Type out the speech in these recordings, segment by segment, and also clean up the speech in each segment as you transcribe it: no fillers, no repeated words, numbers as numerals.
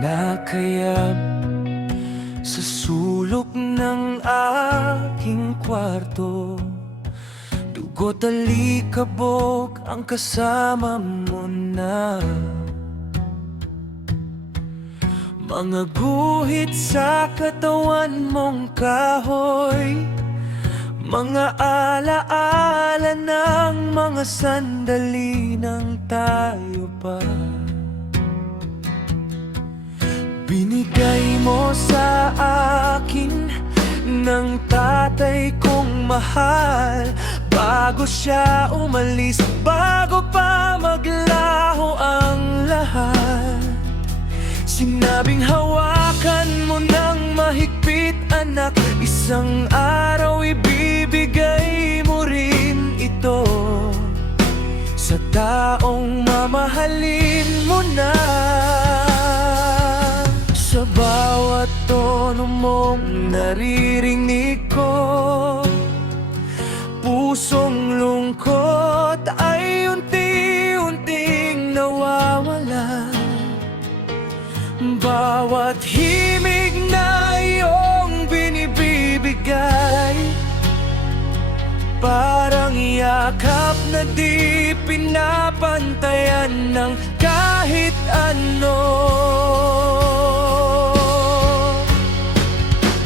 Nakayap sa sulok ng aking kwarto, dugo't alikabok ang kasama mo na. Mga guhit sa katawan mong kahoy, mga alaala ng mga sandali nang tayo pa. Binigay mo sa akin ng tatay kong mahal, bago siya umalis, bago pa maglaho ang lahat. Sinabing hawakan mo ng mahigpit, anak, isang araw ibibigay mo rin ito sa taong mamahalin mo na. Sa bawat tono mong naririnig ko, pusong lungkot ay unti-unting nawawala. Bawat himig na iyong binibigay, parang yakap na di pinapantayan ng kahit ano.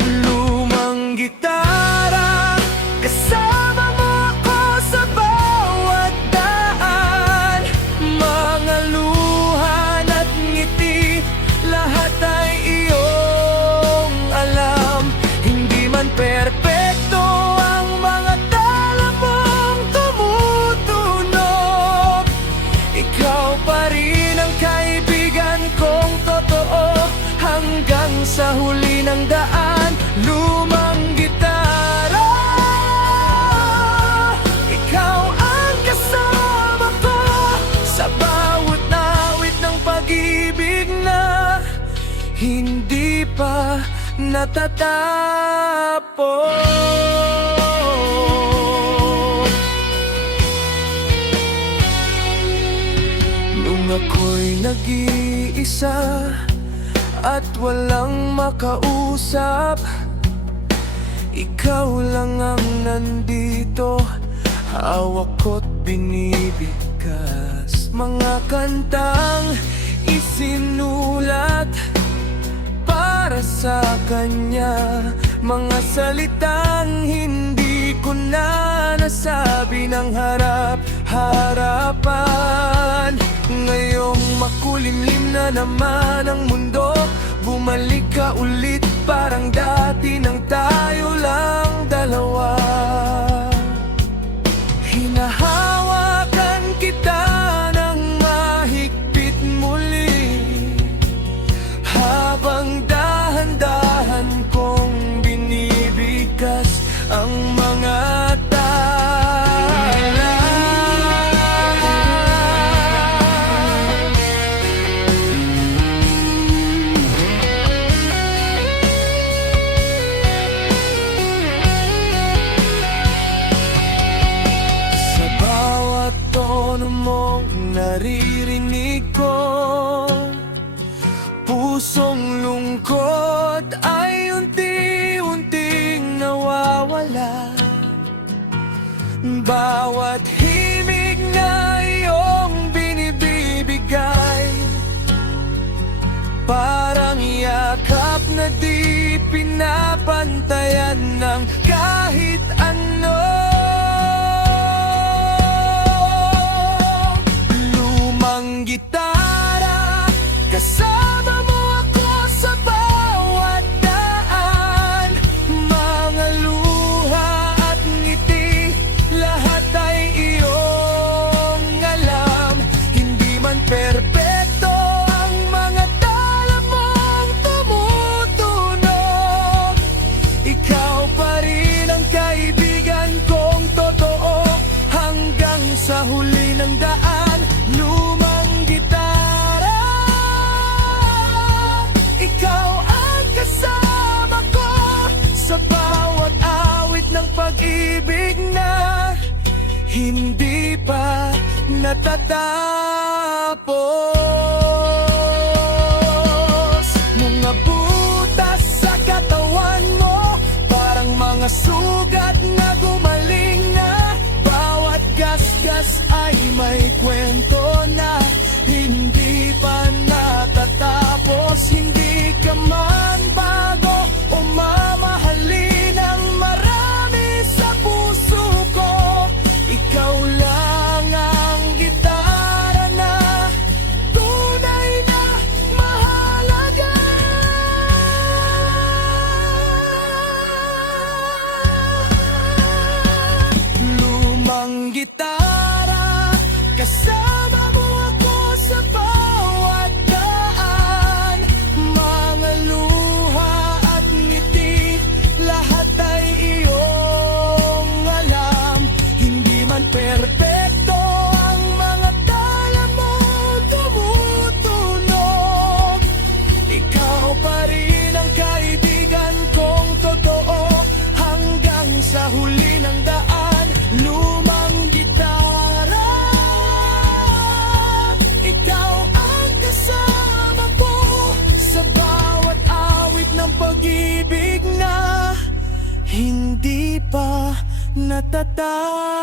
Lumang gitara, kasama mo ako sa bawat daan. Mga luhan at ngiti, lahat ay iyong alam. Hindi man perpekto ang mga tala mong tumutunog, ikaw pa rin ang kaibigan kong totoo. Hanggang sa huli ng daan, lumang gitara, ikaw ang kasama ko sa bawat awit ng pag-ibig na hindi pa natatapos. Nung ako'y nag-iisa at walang makausap, ikaw lang ang nandito, hawak ko't binibigkas. Mga kantang isinulat para sa kanya, mga salitang hindi ko na nasabi ng harap-harapan. Ngayong makulimlim na naman ang mundo, bumalik ka ulit, parang dati nang tayo lang dalawa. Hinahawakan kita ng mahigpit muli, habang dahan-dahan kong binibigkas ang mga tala. Sa bawat tono mong naririnig ko, pusong lungkot ay unti-unting nawawala. Bawat himig na iyong binibigay, parang yakap na di pinapantayan ng kahit ano. Lumang gitara, kasama mo ako sa bawat daan. Mga luha at ngiti, lahat ay iyong alam. Hindi man perpekto ang mga tala mong tumutunog, ikaw pa rin ang kaibigan kong totoo. Hanggang sa huli ng daan, lumang gitara, ikaw ang kasama ko sa bawat awit ng pag-ibig na hindi pa natatapos. may kwento na hindi pa natatapos. Hindi ka man bago o mamahalin ng marami sa puso ko. Ikaw lang ang gitara na tunay na mahalaga. Lumang gitara, kasama mo ako sa bawat daan. Mga luha at ngiti, lahat ay iyong alam. Hindi man perpekto ang mga tala mo tumutunog. Ikaw pa rin ang kaibigan kong totoo hanggang sa huli ng daan. Lumang gitara, ikaw ang kasama ko sa bawat awit ng pag-ibig na hindi pa natatapos.